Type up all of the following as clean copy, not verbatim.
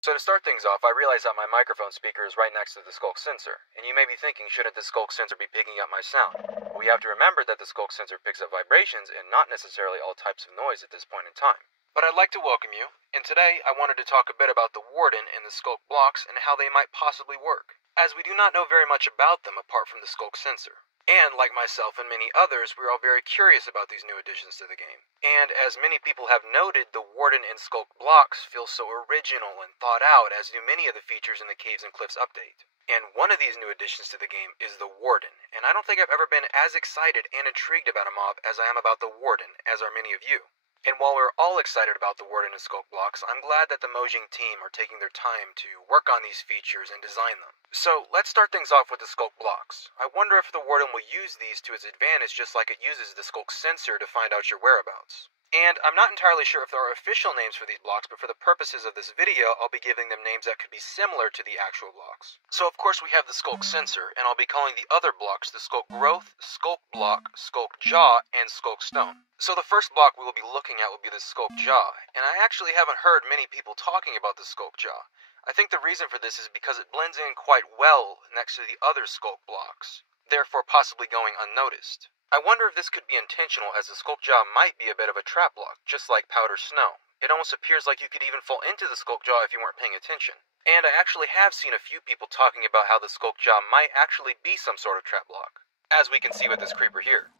So to start things off, I realize that my microphone speaker is right next to the skulk sensor, and you may be thinking, shouldn't the skulk sensor be picking up my sound? Well, you have to remember that the skulk sensor picks up vibrations and not necessarily all types of noise at this point in time. But I'd like to welcome you, and today I wanted to talk a bit about the warden and the skulk blocks and how they might possibly work, as we do not know very much about them apart from the skulk sensor. And like myself and many others, we're all very curious about these new additions to the game. And as many people have noted, the warden and skulk blocks feel so original and thought out, as do many of the features in the Caves and Cliffs update. And one of these new additions to the game is the warden, and I don't think I've ever been as excited and intrigued about a mob as I am about the warden, as are many of you. And while we're all excited about the warden and skulk blocks, I'm glad that the Mojang team are taking their time to work on these features and design them. So let's start things off with the skulk blocks. I wonder if the warden will use these to its advantage just like it uses the skulk sensor to find out your whereabouts. And I'm not entirely sure if there are official names for these blocks, but for the purposes of this video, I'll be giving them names that could be similar to the actual blocks. So of course we have the skulk sensor, and I'll be calling the other blocks the skulk growth, skulk block, skulk jaw, and skulk stone. So the first block we will be looking at will be the skulk jaw, and I actually haven't heard many people talking about the skulk jaw. I think the reason for this is because it blends in quite well next to the other skulk blocks, therefore possibly going unnoticed. I wonder if this could be intentional, as the skulk jaw might be a bit of a trap block, just like powder snow. It almost appears like you could even fall into the skulk jaw if you weren't paying attention. And I actually have seen a few people talking about how the skulk jaw might actually be some sort of trap block, as we can see with this creeper here.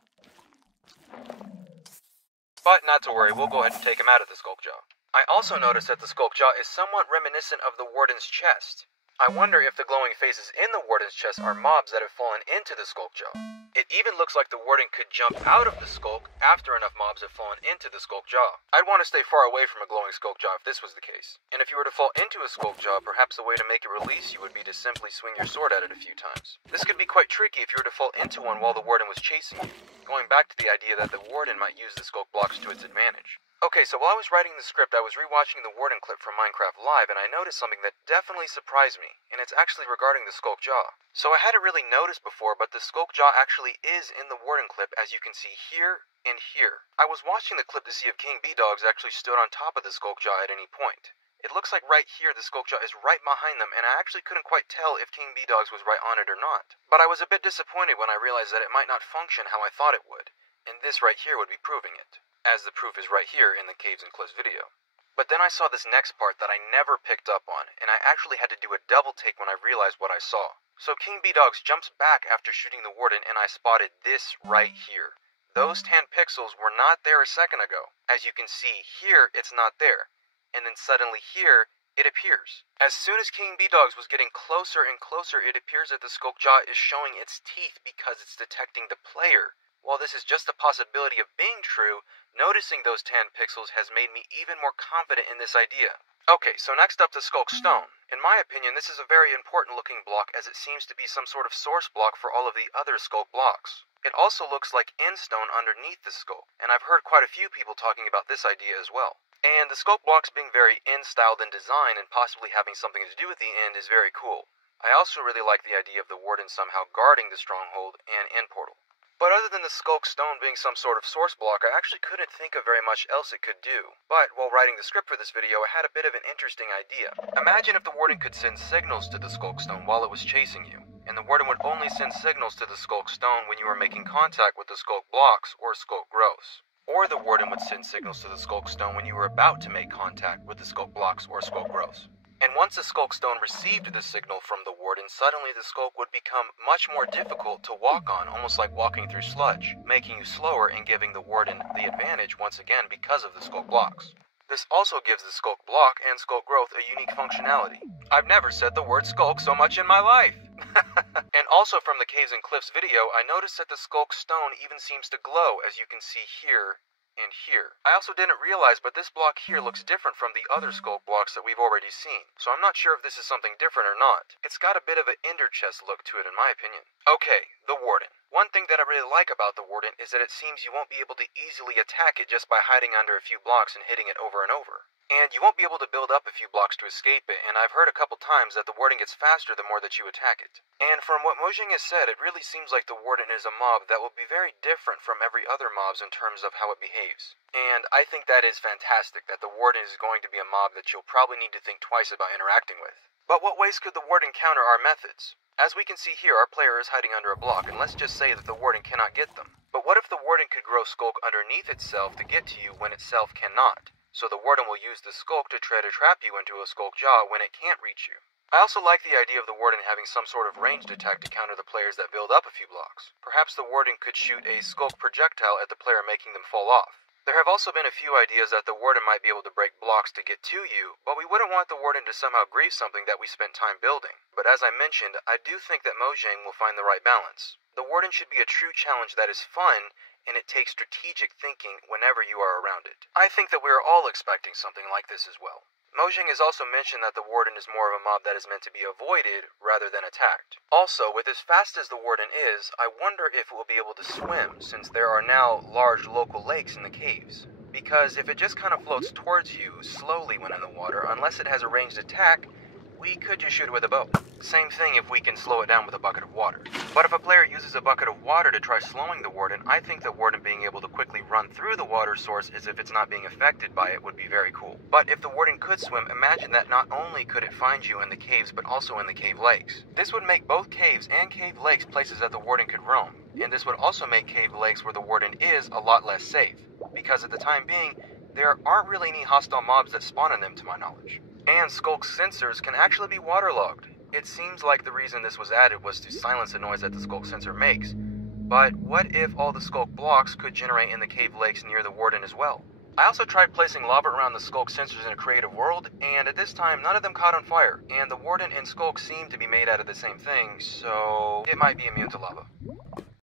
But not to worry, we'll go ahead and take him out of the skulk jaw. I also noticed that the skulk jaw is somewhat reminiscent of the warden's chest. I wonder if the glowing faces in the warden's chest are mobs that have fallen into the skulk jaw. It even looks like the warden could jump out of the skulk after enough mobs have fallen into the skulk jaw. I'd want to stay far away from a glowing skulk jaw if this was the case. And if you were to fall into a skulk jaw, perhaps the way to make it release you would be to simply swing your sword at it a few times. This could be quite tricky if you were to fall into one while the warden was chasing you, going back to the idea that the warden might use the skulk blocks to its advantage. Okay, so while I was writing the script, I was rewatching the warden clip from Minecraft Live, and I noticed something that definitely surprised me, and it's actually regarding the skulk jaw. So I hadn't really noticed before, but the skulk jaw actually is in the warden clip, as you can see here and here. I was watching the clip to see if King B-Dogs actually stood on top of the skulk jaw at any point. It looks like right here the skulk jaw is right behind them, and I actually couldn't quite tell if King B-Dogs was right on it or not. But I was a bit disappointed when I realized that it might not function how I thought it would, and this right here would be proving it, as the proof is right here in the Caves and Cliffs video. But then I saw this next part that I never picked up on, and I actually had to do a double take when I realized what I saw. So King B-Dogs jumps back after shooting the warden, and I spotted this right here. Those tan pixels were not there a second ago. As you can see here, it's not there. And then suddenly here, it appears. As soon as King B-Dogs was getting closer and closer, it appears that the skulk jaw is showing its teeth because it's detecting the player. While this is just a possibility of being true, noticing those tan pixels has made me even more confident in this idea. Okay, so next up the skulk stone. In my opinion, this is a very important looking block, as it seems to be some sort of source block for all of the other skulk blocks. It also looks like end stone underneath the skulk, and I've heard quite a few people talking about this idea as well. And the skulk blocks being very end-styled in design and possibly having something to do with the end is very cool. I also really like the idea of the warden somehow guarding the stronghold and end portal. But other than the skulk stone being some sort of source block, I actually couldn't think of very much else it could do. But while writing the script for this video, I had a bit of an interesting idea. Imagine if the warden could send signals to the skulk stone while it was chasing you, and the warden would only send signals to the skulk stone when you were making contact with the skulk blocks or skulk growths. Or the warden would send signals to the skulk stone when you were about to make contact with the skulk blocks or skulk growths. And once the skulk stone received the signal from the warden, suddenly the skulk would become much more difficult to walk on, almost like walking through sludge, making you slower and giving the warden the advantage once again because of the skulk blocks. This also gives the skulk block and skulk growth a unique functionality. I've never said the word skulk so much in my life! And also from the Caves and Cliffs video, I noticed that the skulk stone even seems to glow, as you can see here and here. I also didn't realize, but this block here looks different from the other skulk blocks that we've already seen, so I'm not sure if this is something different or not. It's got a bit of an ender chest look to it in my opinion. Okay, the warden. One thing that I really like about the Warden is that it seems you won't be able to easily attack it just by hiding under a few blocks and hitting it over and over. And you won't be able to build up a few blocks to escape it, and I've heard a couple times that the Warden gets faster the more that you attack it. And from what Mojang has said, it really seems like the Warden is a mob that will be very different from every other mobs in terms of how it behaves. And I think that is fantastic, that the Warden is going to be a mob that you'll probably need to think twice about interacting with. But what ways could the Warden counter our methods? As we can see here, our player is hiding under a block, and let's just say that the Warden cannot get them. But what if the Warden could grow Skulk underneath itself to get to you when itself cannot? So the Warden will use the Skulk to try to trap you into a Skulk jaw when it can't reach you. I also like the idea of the Warden having some sort of ranged attack to counter the players that build up a few blocks. Perhaps the Warden could shoot a Skulk projectile at the player, making them fall off. There have also been a few ideas that the Warden might be able to break blocks to get to you, but we wouldn't want the Warden to somehow grieve something that we spent time building. But as I mentioned, I do think that Mojang will find the right balance. The Warden should be a true challenge that is fun, and it takes strategic thinking whenever you are around it. I think that we are all expecting something like this as well. Mojang has also mentioned that the Warden is more of a mob that is meant to be avoided rather than attacked. Also, with as fast as the Warden is, I wonder if it will be able to swim, since there are now large local lakes in the caves. Because if it just kind of floats towards you slowly when in the water, unless it has a ranged attack, we could just shoot it with a bow. Same thing if we can slow it down with a bucket of water. But if a player uses a bucket of water to try slowing the Warden, I think the Warden being able to quickly run through the water source as if it's not being affected by it would be very cool. But if the Warden could swim, imagine that not only could it find you in the caves, but also in the cave lakes. This would make both caves and cave lakes places that the Warden could roam. And this would also make cave lakes where the Warden is a lot less safe. Because at the time being, there aren't really any hostile mobs that spawn in them to my knowledge. And Skulk's sensors can actually be waterlogged. It seems like the reason this was added was to silence the noise that the Skulk sensor makes. But what if all the Skulk blocks could generate in the cave lakes near the Warden as well? I also tried placing lava around the Skulk sensors in a creative world, and at this time none of them caught on fire, and the Warden and Skulk seem to be made out of the same thing, so it might be immune to lava.